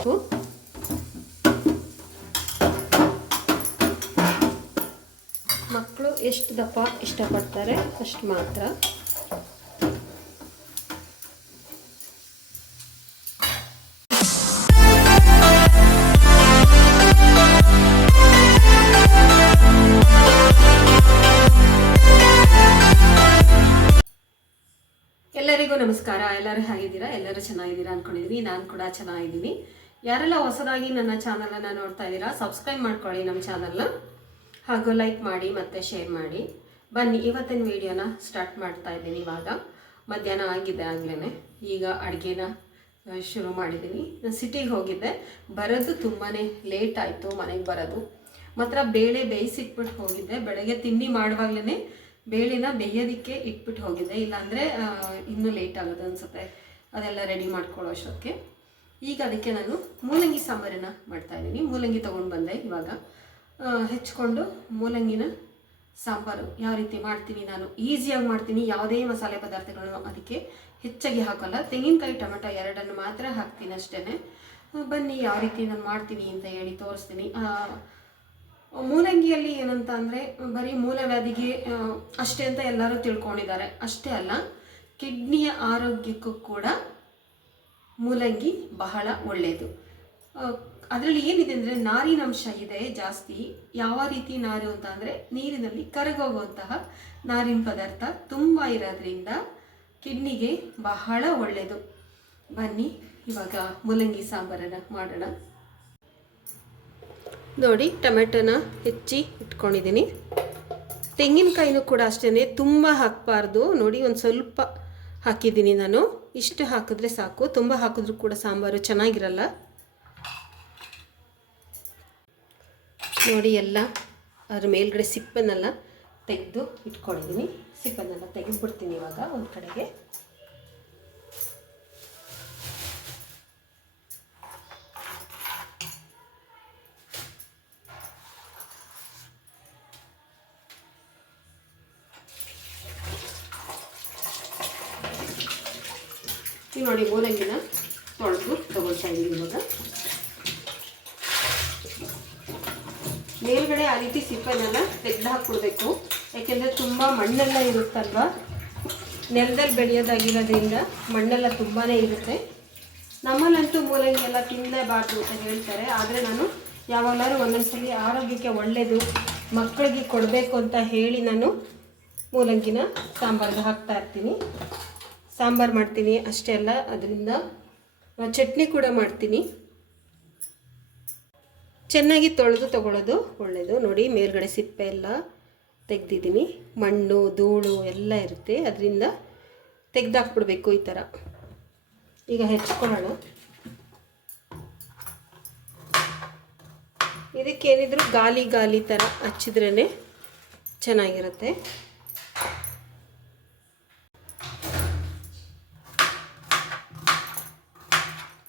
ಸಾಕು ಮಕ್ಕಳು ಎಷ್ಟು ದಪ್ಪ ಇಷ್ಟಪಡ್ತಾರೆ ಅಷ್ಟು ಮಾತ್ರ. ಎಲ್ಲರಿಗೂ ನಮಸ್ಕಾರ. ಎಲ್ಲರೂ ಹೇಗಿದ್ದೀರಾ? ಎಲ್ಲರೂ ಚೆನ್ನಾಗಿದ್ದೀರಾ ಅನ್ಕೊಂಡಿದ್ದೀನಿ ನಾನು ಕೂಡ ಚೆನ್ನಾಗಿದ್ದೀನಿ. ಯಾರೆಲ್ಲ ಹೊಸದಾಗಿ ನನ್ನ ಚಾನಲನ್ನು ನೋಡ್ತಾ ಇದ್ದೀರಾ ಸಬ್ಸ್ಕ್ರೈಬ್ ಮಾಡ್ಕೊಳ್ಳಿ ನಮ್ಮ ಚಾನಲ್ನ. ಹಾಗೂ ಲೈಕ್ ಮಾಡಿ ಮತ್ತು ಶೇರ್ ಮಾಡಿ. ಬನ್ನಿ, ಇವತ್ತಿನ ವಿಡಿಯೋನ ಸ್ಟಾರ್ಟ್ ಮಾಡ್ತಾ ಇದ್ದೀನಿ ಇವಾಗ. ಮಧ್ಯಾಹ್ನ ಆಗಿದೆ ಆಗಲೇ ಈಗ ಅಡುಗೆನ ಶುರು ಮಾಡಿದ್ದೀನಿ. ನಾನು ಸಿಟಿಗೆ ಹೋಗಿದ್ದೆ. ಬರೋದು ತುಂಬಾ ಲೇಟ್ ಆಯಿತು ಮನೆಗೆ ಬರೋದು. ಮಾತ್ರ ಬೇಳೆ ಬೇಯಿಸಿಟ್ಬಿಟ್ಟು ಹೋಗಿದ್ದೆ. ಬೆಳಗ್ಗೆ ತಿಂಡಿ ಮಾಡುವಾಗ್ಲೇ ಬೇಳೆನ ಬೇಯೋದಕ್ಕೆ ಇಟ್ಬಿಟ್ಟು ಹೋಗಿದ್ದೆ. ಇಲ್ಲಾಂದರೆ ಇನ್ನೂ ಲೇಟ್ ಆಗೋದು ಅನಿಸುತ್ತೆ. ಅದೆಲ್ಲ ರೆಡಿ ಮಾಡ್ಕೊಳ್ಳೋ ಅಷ್ಟೊತ್ತಿಗೆ. ಈಗ ಅದಕ್ಕೆ ನಾನು ಮೂಲಂಗಿ ಸಾಂಬಾರನ್ನು ಮಾಡ್ತಾ ಇದ್ದೀನಿ. ಮೂಲಂಗಿ ತೊಗೊಂಡು ಬಂದೆ ಇವಾಗ. ಹೆಚ್ಚಿಕೊಂಡು ಮೂಲಂಗಿನ ಸಾಂಬಾರು ಯಾವ ರೀತಿ ಮಾಡ್ತೀನಿ ನಾನು ಈಸಿಯಾಗಿ ಮಾಡ್ತೀನಿ. ಯಾವುದೇ ಮಸಾಲೆ ಪದಾರ್ಥಗಳನ್ನು ಅದಕ್ಕೆ ಹೆಚ್ಚಾಗಿ ಹಾಕೋಲ್ಲ. ತೆಂಗಿನಕಾಯಿ, ಟೊಮೆಟೊ ಎರಡನ್ನು ಮಾತ್ರ ಹಾಕ್ತೀನಿ ಅಷ್ಟೇ ಬನ್ನಿ ಯಾವ ರೀತಿ ನಾನು ಮಾಡ್ತೀನಿ ಅಂತ ಹೇಳಿ ತೋರಿಸ್ತೀನಿ. ಮೂಲಂಗಿಯಲ್ಲಿ ಏನಂತ ಅಂದರೆ ಬರೀ ಮೂಲವ್ಯಾಧಿಗೆ ಅಷ್ಟೇ ಅಂತ ಎಲ್ಲರೂ ತಿಳ್ಕೊಂಡಿದ್ದಾರೆ. ಅಷ್ಟೇ ಅಲ್ಲ, ಕಿಡ್ನಿಯ ಆರೋಗ್ಯಕ್ಕೂ ಕೂಡ ಮೂಲಂಗಿ ಬಹಳ ಒಳ್ಳೆಯದು. ಅದರಲ್ಲಿ ಏನಿದೆ ಅಂದರೆ ನಾರಿನಂಶ ಇದೆ ಜಾಸ್ತಿ. ಯಾವ ರೀತಿ ನಾರು ಅಂತ ಅಂದರೆ ನೀರಿನಲ್ಲಿ ಕರಗೋಗುವಂತಹ ನಾರಿನ ಪದಾರ್ಥ ತುಂಬ ಇರೋದ್ರಿಂದ ಕಿಡ್ನಿಗೆ ಬಹಳ ಒಳ್ಳೆಯದು. ಬನ್ನಿ, ಇವಾಗ ಮೂಲಂಗಿ ಸಾಂಬಾರನ್ನು ಮಾಡೋಣ. ನೋಡಿ, ಟೊಮೆಟೊನ ಹೆಚ್ಚಿ ಇಟ್ಕೊಂಡಿದ್ದೀನಿ. ತೆಂಗಿನಕಾಯಿನೂ ಕೂಡ ಅಷ್ಟೇ ತುಂಬ ಹಾಕಬಾರ್ದು. ನೋಡಿ, ಒಂದು ಸ್ವಲ್ಪ ಹಾಕಿದ್ದೀನಿ ನಾನು. ಇಷ್ಟು ಹಾಕಿದ್ರೆ ಸಾಕು. ತುಂಬ ಹಾಕಿದ್ರೂ ಕೂಡ ಸಾಂಬಾರು ಚೆನ್ನಾಗಿರಲ್ಲ. ನೋಡಿ ಎಲ್ಲ ಅದ್ರ ಮೇಲ್ಗಡೆ ಸಿಪ್ಪನ್ನೆಲ್ಲ ತೆಗೆದು ಇಟ್ಕೊಂಡಿದ್ದೀನಿ. ಸಿಪ್ಪನ್ನೆಲ್ಲ ತೆಗೆದುಬಿಡ್ತೀನಿ ಇವಾಗ ಒಂದು ಕಡೆಗೆ. ನೋಡಿ ಮೂಲಂಗಿನ ತೊಳೆದು ತಗೊಳ್ತಾ ಇದ್ದೀನಿ ಇವಾಗ. ಮೇಲ್ಗಡೆ ಆ ರೀತಿ ಸಿಪ್ಪೆನೆಲ್ಲ ತೆಗೆದು ಹಾಕ್ಬಿಡ್ಬೇಕು. ಯಾಕೆಂದರೆ ತುಂಬ ಮಣ್ಣೆಲ್ಲ ಇರುತ್ತಲ್ವ? ನೆಲದಲ್ಲಿ ಬೆಳೆಯೋದಾಗಿರೋದ್ರಿಂದ ಮಣ್ಣೆಲ್ಲ ತುಂಬಾ ಇರುತ್ತೆ. ನಮ್ಮಲ್ಲಂತೂ ಮೂಲಂಗಿ ಎಲ್ಲ ತಿನ್ನಲೇಬಾರ್ದು ಅಂತ ಹೇಳ್ತಾರೆ. ಆದರೆ ನಾನು ಯಾವಾಗಲಾದ್ರೂ ಒಂದೊಂದ್ಸಲಿ ಆರೋಗ್ಯಕ್ಕೆ ಒಳ್ಳೆಯದು ಮಕ್ಕಳಿಗೆ ಕೊಡಬೇಕು ಅಂತ ಹೇಳಿ ನಾನು ಮೂಲಂಗಿನ ಸಾಂಬಾರ್ಗೆ ಹಾಕ್ತಾ ಇರ್ತೀನಿ. ಸಾಂಬಾರು ಮಾಡ್ತೀನಿ ಅಷ್ಟೇ ಅಲ್ಲ, ಅದರಿಂದ ಚಟ್ನಿ ಕೂಡ ಮಾಡ್ತೀನಿ. ಚೆನ್ನಾಗಿ ತೊಳೆದು ತಗೊಳ್ಳೋದು ಒಳ್ಳೆಯದು ನೋಡಿ, ಮೇಲ್ಗಡೆ ಸಿಪ್ಪೆ ಎಲ್ಲ ತೆಗ್ದಿದ್ದೀನಿ. ಮಣ್ಣು, ಧೂಳು ಎಲ್ಲ ಇರುತ್ತೆ. ಅದರಿಂದ ತೆಗ್ದಾಕ್ಬಿಡ್ಬೇಕು ಈ ಥರ. ಈಗ ಹೆಚ್ಕೊಳ್ಳೋಣ. ಇದಕ್ಕೇನಿದ್ರು ಗಾಲಿ ಗಾಲಿ ಥರ ಹಚ್ಚಿದ್ರೇ ಚೆನ್ನಾಗಿರುತ್ತೆ.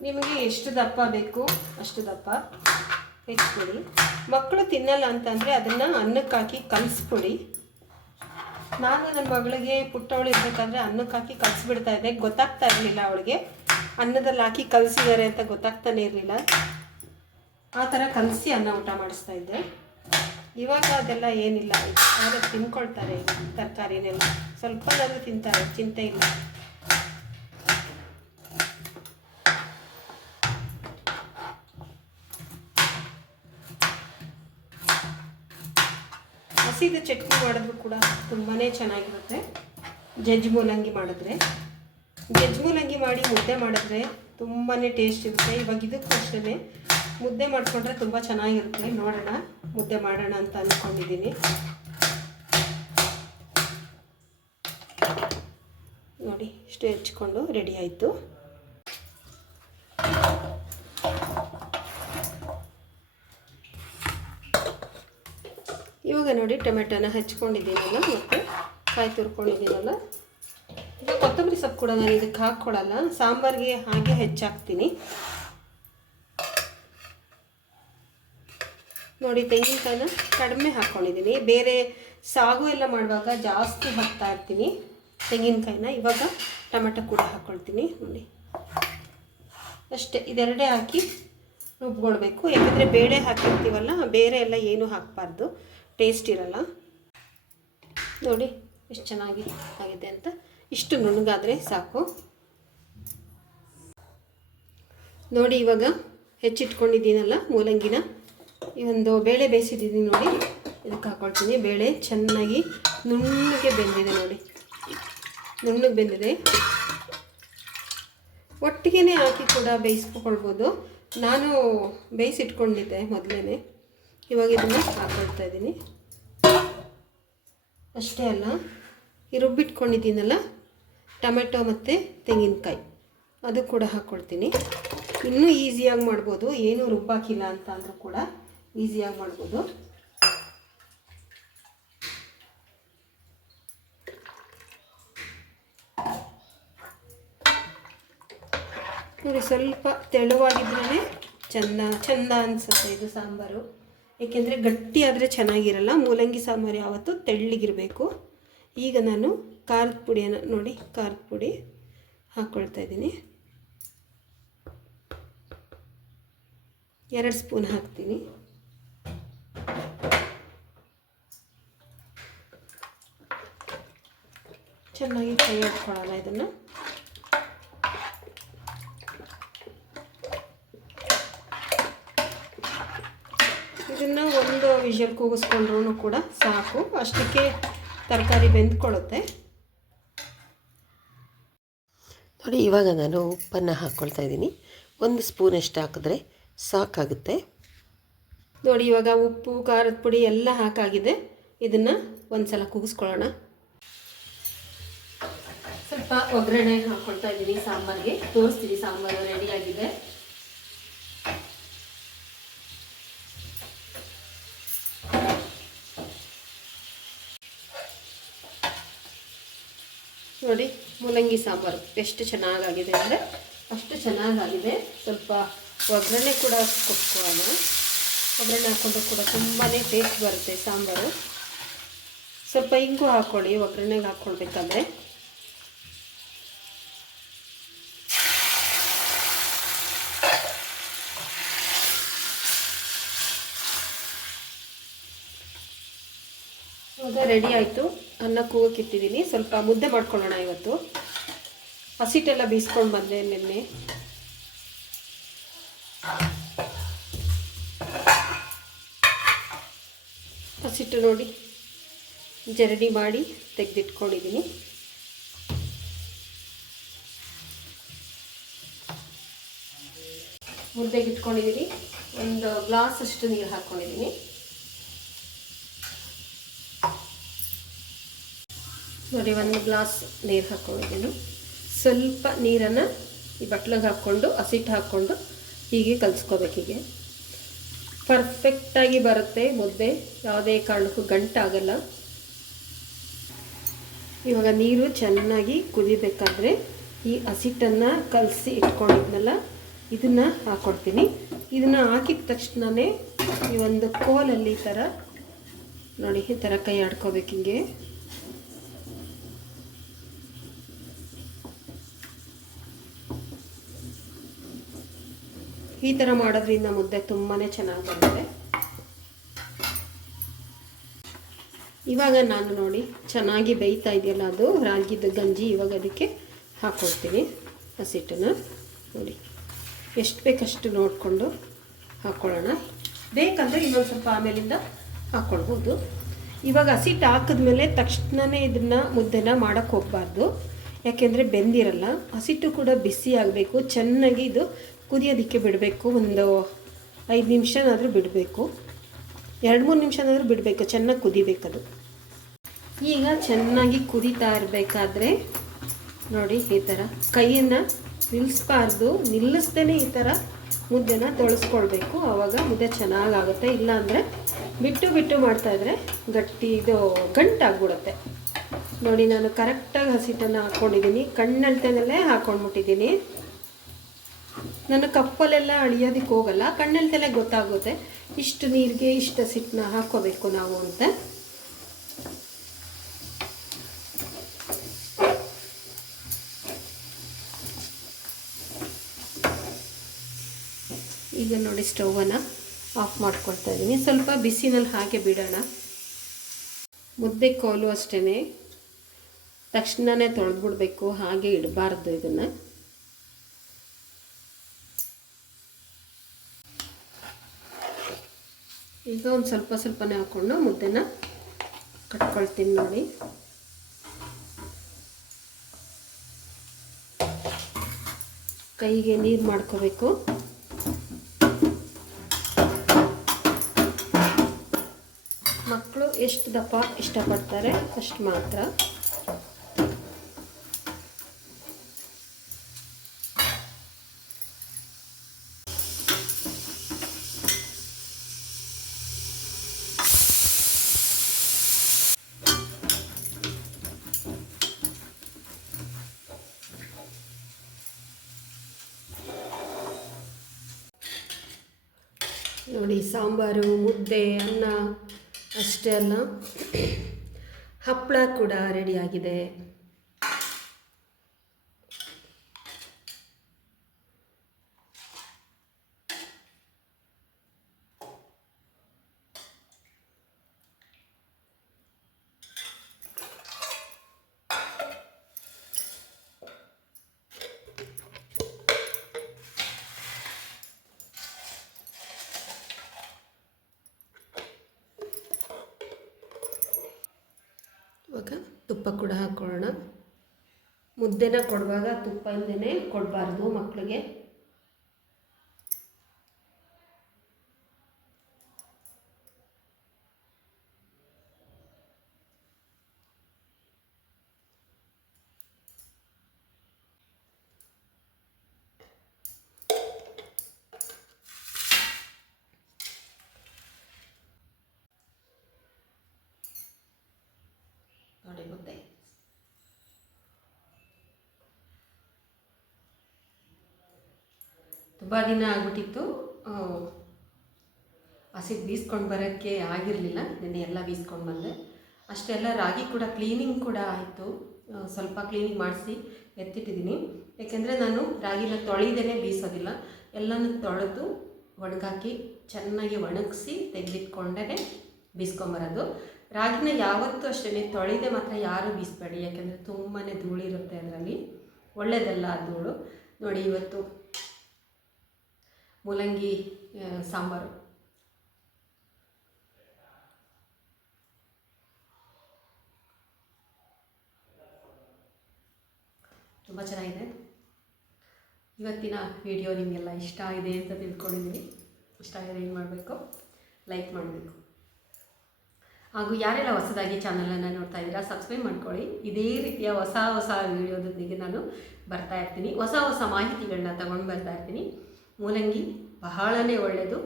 ನಿಮಗೆ ಎಷ್ಟು ದಪ್ಪ ಬೇಕು ಅಷ್ಟು ದಪ್ಪ ಹೆಚ್ಚಿಕೊಡಿ ಮಕ್ಕಳು ತಿನ್ನಲ್ಲ ಅಂತಂದರೆ ಅದನ್ನು ಅನ್ನಕ್ಕೆ ಹಾಕಿ ಕಲಿಸ್ಕೊಡಿ. ನಾನು ನನ್ನ ಮಗಳಿಗೆ ಪುಟ್ಟವಳು ಇರಬೇಕಾದ್ರೆ ಅನ್ನಕ್ಕೆ ಹಾಕಿ ಕಲಿಸ್ಬಿಡ್ತಾ ಇದ್ದೆ. ಗೊತ್ತಾಗ್ತಾ ಇರಲಿಲ್ಲ ಅವಳಿಗೆ. ಅನ್ನದಲ್ಲಿ ಹಾಕಿ ಕಲಿಸಿದ್ದಾರೆ ಅಂತ ಗೊತ್ತಾಗ್ತಾನೆ ಇರಲಿಲ್ಲ. ಆ ಥರ ಕಲಸಿ ಅನ್ನ ಊಟ ಮಾಡಿಸ್ತಾ ಇದ್ದೆ. ಇವಾಗ ಅದೆಲ್ಲ ಏನಿಲ್ಲ. ಆದರೆ ತಿನ್ಕೊಳ್ತಾರೆ ತರಕಾರಿನೆಲ್ಲ. ಸ್ವಲ್ಪನಾದರೂ ತಿಂತಾರೆ. ಚಿಂತೆ ಇಲ್ಲ. ಹಸಿದು ಚಟ್ನಿ ಮಾಡಿದ್ರು ಕೂಡ ತುಂಬಾ ಚೆನ್ನಾಗಿರುತ್ತೆ. ಜಜ್ಜಿ ಮೂಲಂಗಿ ಮಾಡಿದ್ರೆ. ಜಜ್ಜಿ ಮೂಲಂಗಿ ಮಾಡಿ ಮುದ್ದೆ ಮಾಡಿದ್ರೆ ತುಂಬಾ ಟೇಸ್ಟ್ ಇರುತ್ತೆ. ಇವಾಗ ಇದಕ್ಕೂ ಅಷ್ಟೇ ಮುದ್ದೆ ಮಾಡಿಕೊಂಡ್ರೆ ತುಂಬ ಚೆನ್ನಾಗಿರುತ್ತೆ. ನೋಡೋಣ, ಮುದ್ದೆ ಮಾಡೋಣ ಅಂತ ಅಂದ್ಕೊಂಡಿದ್ದೀನಿ ನೋಡಿ, ಇಷ್ಟು ಹೆಚ್ಕೊಂಡು ರೆಡಿ ಆಯಿತು ಇವಾಗ ನೋಡಿ ಟೊಮೆಟೊನ ಹಚ್ಕೊಂಡಿದ್ದೀನಲ್ಲ ಮತ್ತು ಕಾಯಿ ತುರ್ಕೊಂಡಿದ್ದೀನಲ್ಲ. ಈಗ ಕೊತ್ತಂಬರಿ ಸೊಪ್ಪು ಕೂಡ ನಾನು ಇದಕ್ಕೆ ಹಾಕ್ಕೊಡಲ್ಲ ಸಾಂಬಾರಿಗೆ ಹಾಗೆ ಹೆಚ್ಚಾಕ್ತೀನಿ. ನೋಡಿ ತೆಂಗಿನಕಾಯಿನ ಕಡಿಮೆ ಹಾಕ್ಕೊಂಡಿದ್ದೀನಿ. ಬೇರೆ ಸಾಗು ಎಲ್ಲ ಮಾಡುವಾಗ ಜಾಸ್ತಿ ಹಾಕ್ತಾ ಇರ್ತೀನಿ. ತೆಂಗಿನಕಾಯಿನ ಇವಾಗ ಟೊಮೆಟೊ ಕೂಡ ಹಾಕ್ಕೊಳ್ತೀನಿ. ನೋಡಿ. ಅಷ್ಟೇ, ಇದೆರಡೇ ಹಾಕಿ ರುಬ್ಕೊಳ್ಬೇಕು. ಯಾಕಂದರೆ ಬೇಳೆ ಹಾಕಿರ್ತೀವಲ್ಲ, ಬೇರೆ ಎಲ್ಲ ಏನೂ ಹಾಕಬಾರ್ದು. ಟೇಸ್ಟ್ ಇರಲ್ಲ. ನೋಡಿ, ಎಷ್ಟು ಚೆನ್ನಾಗಿ ಆಗಿದೆ ಅಂತ. ಇಷ್ಟು ನುಣ್ಣಗಾದರೆ ಸಾಕು. ನೋಡಿ, ಇವಾಗ ಹೆಚ್ಚಿಟ್ಕೊಂಡಿದ್ದೀನಲ್ಲ ಮೂಲಂಗಿನ. ಈ ಒಂದು ಬೇಳೆ ಬೇಯಿಸಿದ್ದೀನಿ ನೋಡಿ. ಇದಕ್ಕೆ ಹಾಕೊಳ್ತೀನಿ. ಬೇಳೆ ಚೆನ್ನಾಗಿ ನುಣ್ಣಗೆ ಬೆಂದಿದೆ ನೋಡಿ. ನುಣ್ಣಗೆ ಬೆಂದಿದೆ. ಒಟ್ಟಿಗೆ ಹಾಕಿ ಕೂಡ ಬೇಯಿಸ್ಕೊಳ್ಬೋದು. ನಾನು ಬೇಯಿಸಿಟ್ಕೊಂಡಿದ್ದೆ ಮೊದಲೇ ಇವಾಗ ಇದನ್ನು ಹಾಕೊಳ್ತಾ ಇದ್ದೀನಿ. ಅಷ್ಟೇ ಅಲ್ಲ, ಈ ರುಬ್ಬಿಟ್ಕೊಂಡಿದ್ದೀನಲ್ಲ, ಟೊಮೆಟೊ ಮತ್ತು ತೆಂಗಿನಕಾಯಿ, ಅದು ಕೂಡ ಹಾಕ್ಕೊಳ್ತೀನಿ ಇನ್ನೂ ಈಸಿಯಾಗಿ ಮಾಡ್ಬೋದು, ಏನೂ ರುಬ್ಬಾಕಿಲ್ಲ ಅಂತ ಅಂದರೂ ಕೂಡ ಈಸಿಯಾಗಿ ಮಾಡ್ಬೋದು. ನೋಡಿ, ಸ್ವಲ್ಪ ತೆಳುವಾಗಿದ್ರೇ ಚೆನ್ನ ಚೆಂದ ಅನಿಸುತ್ತೆ ಇದು ಸಾಂಬಾರು. ಏಕೆಂದರೆ ಗಟ್ಟಿಯಾದರೆ ಚೆನ್ನಾಗಿರಲ್ಲ, ಮೂಲಂಗಿ ಸಾಂಬಾರು ಯಾವತ್ತೂ ತೆಳ್ಳಗಿರಬೇಕು. ಈಗ ನಾನು ಖಾರದ ಪುಡಿಯನ್ನು ನೋಡಿ, ಖಾರದ ಪುಡಿ ಹಾಕ್ಕೊಳ್ತಾ ಇದ್ದೀನಿ. ಎರಡು ಸ್ಪೂನ್ ಹಾಕ್ತೀನಿ. ಚೆನ್ನಾಗಿ ಕೈ ಹಾಕ್ಕೊಳ್ಳೋಣ ಇದನ್ನು. ಇದನ್ನು ಒಂದು ವಿಷಲ್ ಕೂಗಿಸ್ಕೊಂಡ್ರೂ ಕೂಡ ಸಾಕು. ಅಷ್ಟಕ್ಕೆ ತರಕಾರಿ ಬೆಂದ್ಕೊಳ್ಳುತ್ತೆ. ನೋಡಿ, ಇವಾಗ ನಾನು ಉಪ್ಪನ್ನು ಹಾಕ್ಕೊಳ್ತಾ ಇದ್ದೀನಿ. ಒಂದು ಸ್ಪೂನ್ ಎಷ್ಟು ಹಾಕಿದ್ರೆ ಸಾಕಾಗುತ್ತೆ. ನೋಡಿ, ಇವಾಗ ಉಪ್ಪು, ಖಾರದ ಪುಡಿ ಎಲ್ಲ ಹಾಕಾಗಿದೆ. ಇದನ್ನು ಒಂದು ಸಲ ಕೂಗಿಸ್ಕೊಳ್ಳೋಣ. ಸ್ವಲ್ಪ ಒಗ್ಗರಣೆ ಹಾಕ್ಕೊಳ್ತಾ ಇದ್ದೀನಿ ಸಾಂಬಾರಿಗೆ. ತೋರಿಸ್ತೀನಿ ಸಾಂಬಾರು ರೆಡಿಯಾಗಿದೆ ನೋಡಿ, ಮೂಲಂಗಿ ಸಾಂಬಾರು. ಎಷ್ಟು ಚೆನ್ನಾಗಾಗಿದೆ ಅಂದರೆ ಅಷ್ಟು ಚೆನ್ನಾಗಾಗಿದೆ. ಸ್ವಲ್ಪ ಒಗ್ಗರಣೆ ಕೂಡ ಕೊಟ್ಕೊಳ್ಳೋಣ ಒಗ್ಗರಣೆ ಹಾಕ್ಕೊಂಡ್ರೆ ಕೂಡ ತುಂಬಾ ಟೇಸ್ಟ್ ಬರುತ್ತೆ ಸಾಂಬಾರು. ಸ್ವಲ್ಪ ಇಂಗು ಹಾಕ್ಕೊಳ್ಳಿ ಒಗ್ಗರಣೆಗೆ ಹಾಕ್ಕೊಳ್ಬೇಕಾದ್ರೆ. ರೆಡಿ ಆಯಿತು. ಅನ್ನ ಕೂಗಕ್ಕೆ ಇಟ್ಟಿದ್ದೀನಿ ಸ್ವಲ್ಪ ಮುದ್ದೆ ಮಾಡ್ಕೊಳ್ಳೋಣ ಇವತ್ತು. ಹಸಿಟ್ಟೆಲ್ಲ ಬೀಸ್ಕೊಂಡು ಬಂದೆ ನಿನ್ನೆ. ಹಸಿಟ್ಟು ನೋಡಿ. ಜರಡಿ ಮಾಡಿ ತೆಗೆದಿಟ್ಕೊಂಡಿದ್ದೀನಿ. ಮುದ್ದೆಗೆ ಇಟ್ಕೊಂಡಿದ್ದೀನಿ. ಒಂದು ಗ್ಲಾಸ್ ಅಷ್ಟು ನೀರು ಹಾಕ್ಕೊಂಡಿದ್ದೀನಿ. ನೋಡಿ, ಒಂದು ಗ್ಲಾಸ್ ನೀರು ಹಾಕೊಂಡಿದ್ದೀನಿ. ಸ್ವಲ್ಪ ನೀರನ್ನು ಈ ಬಟ್ಲಿಗೆ ಹಾಕ್ಕೊಂಡು ಹಸಿಟ್ಟು ಹಾಕ್ಕೊಂಡು ಹೀಗೆ ಕಲಿಸ್ಕೋಬೇಕು ಹೀಗೆ. ಪರ್ಫೆಕ್ಟಾಗಿ ಬರುತ್ತೆ ಮುದ್ದೆ. ಯಾವುದೇ ಕಾರಣಕ್ಕೂ ಗಂಟಾಗಲ್ಲ ಇವಾಗ ನೀರು ಚೆನ್ನಾಗಿ ಕುದಿಬೇಕಾದ್ರೆ ಈ ಹಸಿಟ್ಟನ್ನು ಕಲಸಿ ಇಟ್ಕೊಂಡಿದ್ನಲ್ಲ, ಇದನ್ನು ಹಾಕ್ಕೊಡ್ತೀನಿ ಇದನ್ನು ಹಾಕಿದ ತಕ್ಷಣವೇ ಈ ಒಂದು ಕೋಲಲ್ಲಿ ಈ ಥರ ನೋಡಿ, ಈ ಥರ ಕೈ ಆಡ್ಕೋಬೇಕು ಹಿಂಗೆ. ಈ ಥರ ಮಾಡೋದ್ರಿಂದ ಮುದ್ದೆ ತುಂಬಾ ಚೆನ್ನಾಗಿ ಬರುತ್ತೆ ಇವಾಗ ನಾನು ನೋಡಿ, ಚೆನ್ನಾಗಿ ಬೇಯ್ತಾ ಇದೆಯಲ್ಲ ಅದು? ರಾಗಿದ ಗಂಜಿ, ಇವಾಗ ಅದಕ್ಕೆ ಹಾಕ್ಕೊಳ್ತೀನಿ ಹಸಿಟ್ಟನ್ನು. ನೋಡಿ, ಎಷ್ಟು ಬೇಕಷ್ಟು ನೋಡಿಕೊಂಡು ಹಾಕ್ಕೊಳ್ಳೋಣ ಬೇಕಂದರೆ ಇನ್ನೊಂದು ಸ್ವಲ್ಪ ಆಮೇಲಿಂದ ಹಾಕ್ಕೊಳ್ಬೋದು ಇವಾಗ ಹಸಿಟ್ಟು ಹಾಕಿದ್ಮೇಲೆ ತಕ್ಷಣವೇ ಇದನ್ನು ಮುದ್ದೆನ ಮಾಡೋಕ್ಕೆ ಹೋಗಬಾರ್ದು. ಯಾಕೆಂದರೆ ಬೆಂದಿರಲ್ಲ. ಹಸಿಟ್ಟು ಕೂಡ ಬಿಸಿ ಆಗಬೇಕು. ಚೆನ್ನಾಗಿ ಇದು ಕುದಿಯೋದಕ್ಕೆ ಬಿಡಬೇಕು, ಒಂದು ಐದು ನಿಮಿಷನಾದರೂ ಬಿಡಬೇಕು. ಎರಡು ಮೂರು ನಿಮಿಷನಾದರೂ ಬಿಡಬೇಕು, ಚೆನ್ನಾಗಿ ಕುದಿಬೇಕದು. ಈಗ ಚೆನ್ನಾಗಿ ಕುದೀತಾ ಇರಬೇಕಾದ್ರೆ, ನೋಡಿ ಈ ಥರ ಕೈಯನ್ನು ನಿಲ್ಲಿಸ್ಬಾರ್ದು ನಿಲ್ಲಿಸ್ದೇ ಈ ಥರ ಮುದ್ದೆನ ತೊಳಸ್ಕೊಳ್ಬೇಕು. ಆವಾಗ ಮುದ್ದೆ ಚೆನ್ನಾಗಾಗುತ್ತೆ. ಇಲ್ಲಾಂದರೆ ಬಿಟ್ಟು ಬಿಟ್ಟು ಮಾಡ್ತಾಯಿದ್ರೆ ಗಟ್ಟಿ ಇದು ಗಂಟಾಗ್ಬಿಡುತ್ತೆ. ನೋಡಿ ನಾನು ಕರೆಕ್ಟಾಗಿ ಹಸಿಟ್ಟನ್ನು ಹಾಕ್ಕೊಂಡಿದ್ದೀನಿ ಕಣ್ಣಳ್ತೆನಲ್ಲೇ ಹಾಕ್ಕೊಂಡ್ಬಿಟ್ಟಿದ್ದೀನಿ ನಾನು ಕಪ್ಪಲ್ಲೆಲ್ಲ ಅಳಿಯೋದಕ್ಕೆ ಹೋಗಲ್ಲ ಕಣ್ಣಳ್ತೆಲೆ ಗೊತ್ತಾಗುತ್ತೆ. ಇಷ್ಟು ನೀರಿಗೆ, ಇಷ್ಟು ಸಿಟ್ಟನ್ನ ಹಾಕೋಬೇಕು ನಾವು ಅಂತ. ಈಗ ನೋಡಿ ಸ್ಟವನ್ನು ಆಫ್ ಮಾಡ್ಕೊಳ್ತಾ ಇದ್ದೀನಿ. ಸ್ವಲ್ಪ ಬಿಸಿನಲ್ಲಿ ಹಾಗೆ ಬಿಡೋಣ. ಮುದ್ದೆ ಕೋಲು ಅಷ್ಟೇ ತಕ್ಷಣವೇ ತೊಳೆದ್ಬಿಡ್ಬೇಕು, ಹಾಗೆ ಇಡಬಾರ್ದು ಇದನ್ನು. ಈಗ ಒಂದು ಸ್ವಲ್ಪ ಸ್ವಲ್ಪನೇ ಹಾಕ್ಕೊಂಡು ಮುದ್ದೆನ ಕಟ್ಕೊಳ್ತೀನಿ ನೋಡಿ. ಕೈಗೆ ನೀರು ಮಾಡ್ಕೋಬೇಕು. ಮಕ್ಕಳು ಎಷ್ಟು ದಪ್ಪ ಇಷ್ಟಪಡ್ತಾರೆ ಅಷ್ಟು ಮಾತ್ರ. ನೋಡಿ ಸಾಂಬಾರು ಮುದ್ದೆ ಅನ್ನ ಅಷ್ಟೇ ಅಲ್ಲ. ಹಪ್ಪಳ ಕೂಡ ರೆಡಿಯಾಗಿದೆ ಇವಾಗ ತುಪ್ಪ ಕೂಡ ಹಾಕ್ಕೊಳ್ಳೋಣ. ಮುದ್ದೆನ ಕೊಡುವಾಗ ತುಪ್ಪ ಇಲ್ಲದೇ ಕೊಡಬಾರ್ದು ಮಕ್ಕಳಿಗೆ ನೋಡಿ ಮುದ್ದೆ ತುಂಬ ದಿನ ಆಗ್ಬಿಟ್ಟಿತ್ತು. ಹಸಿಗೆ ಬೀಸ್ಕೊಂಡು ಬರೋಕ್ಕೆ ಆಗಿರಲಿಲ್ಲ. ನೆನ್ನೆ ಎಲ್ಲ ಬೀಸ್ಕೊಂಡು ಬಂದೆ. ಅಷ್ಟೆಲ್ಲ ರಾಗಿ ಕೂಡ ಕ್ಲೀನಿಂಗ್ ಕೂಡ ಆಯಿತು. ಸ್ವಲ್ಪ ಕ್ಲೀನಿಂಗ್ ಮಾಡಿಸಿ ಎತ್ತಿಟ್ಟಿದ್ದೀನಿ. ಯಾಕೆಂದರೆ ನಾನು ರಾಗಿನ ತೊಳೆದೇನೆ ಬೀಸೋದಿಲ್ಲ. ಎಲ್ಲನೂ ತೊಳೆದು ಒಣಗಾಕಿ ಚೆನ್ನಾಗಿ ಒಣಗಿಸಿ ತೆಗೆದಿಟ್ಕೊಂಡೇ ಬೀಸ್ಕೊಂಬರೋದು ರಾಗಿನ ಯಾವತ್ತೂ ಅಷ್ಟೇ ತೊಳೆದೆ ಮಾತ್ರ ಯಾರೂ ಬೀಸಬೇಡಿ. ಯಾಕೆಂದರೆ ತುಂಬಾ ಧೂಳಿರುತ್ತೆ ಅದರಲ್ಲಿ. ಒಳ್ಳೆಯದಲ್ಲ ಆ ಧೂಳು. ನೋಡಿ ಇವತ್ತು ಮೂಲಂಗಿ ಸಾಂಬಾರು. ತುಂಬ ಚೆನ್ನಾಗಿದೆ. ಇವತ್ತಿನ ವಿಡಿಯೋ ನಿಮಗೆಲ್ಲ ಇಷ್ಟ ಇದೆ ಅಂತ ತಿಳ್ಕೊಂಡಿದ್ದೀನಿ ಇಷ್ಟ ಇದೆ ಏನು ಮಾಡಬೇಕು? ಲೈಕ್ ಮಾಡಬೇಕು. ಹಾಗೂ ಯಾರೆಲ್ಲ ಹೊಸದಾಗಿ ಚಾನಲನ್ನು ನೋಡ್ತಾ ಇದ್ದೀರಾ ಸಬ್ಸ್ಕ್ರೈಬ್ ಮಾಡ್ಕೊಳ್ಳಿ. ಇದೇ ರೀತಿಯ ಹೊಸ ಹೊಸ ವಿಡಿಯೋದೊಂದಿಗೆ ನಾನು ಬರ್ತಾ ಇರ್ತೀನಿ. ಹೊಸ ಹೊಸ ಮಾಹಿತಿಗಳನ್ನ ತಗೊಂಡು ಬರ್ತಾ ಇರ್ತೀನಿ. ಮೂಲಂಗಿ ಬಹಳನೇ ಒಳ್ಳೆಯದು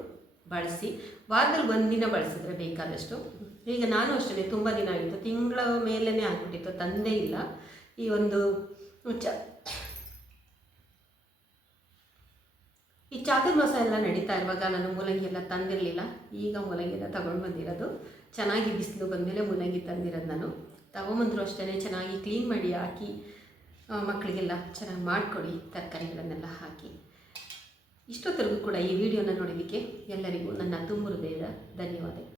ಬಳಸಿ, ವಾರದಲ್ಲಿ ಒಂದಿನ ಬಳಸಿದ್ರೆ ಬೇಕಾದಷ್ಟು. ಈಗ ನಾನು ಅಷ್ಟೇ ತುಂಬ ದಿನ ಆಗಿತ್ತು ತಿಂಗಳ ಮೇಲೇ ಆಗಿಬಿಟ್ಟಿತ್ತು, ತಂದೆ ಇಲ್ಲ. ಈ ಒಂದು ಚ ಈ ಚಾತುರ್ಮಾಸ ಎಲ್ಲ ನಡೀತಾ ಇರುವಾಗ ನಾನು ಮೂಲಂಗಿ ಎಲ್ಲ ತಂದಿರಲಿಲ್ಲ. ಈಗ ಮೂಲಂಗಿ ಎಲ್ಲ ತಗೊಂಡು ಬಂದಿರೋದು. ಚೆನ್ನಾಗಿ ಬಿಸಿಲು ಬಂದಮೇಲೆ ಮೂಲಂಗಿ ತಂದಿರೋದು ನಾನು. ತಗೊಂಬಂದ್ರು ಅಷ್ಟೇ ಚೆನ್ನಾಗಿ ಕ್ಲೀನ್ ಮಾಡಿ ಹಾಕಿ ಮಕ್ಕಳಿಗೆಲ್ಲ ಚೆನ್ನಾಗಿ ಮಾಡಿಕೊಡಿ, ತರಕಾರಿಗಳನ್ನೆಲ್ಲ ಹಾಕಿ. ಇಷ್ಟೊತ್ತರೆಗೂ ಕೂಡ ಈ ವಿಡಿಯೋನ ನೋಡಲಿಕ್ಕೆ ಎಲ್ಲರಿಗೂ ನನ್ನ ತುಂಬ ಹೃದಯದ ಧನ್ಯವಾದಗಳು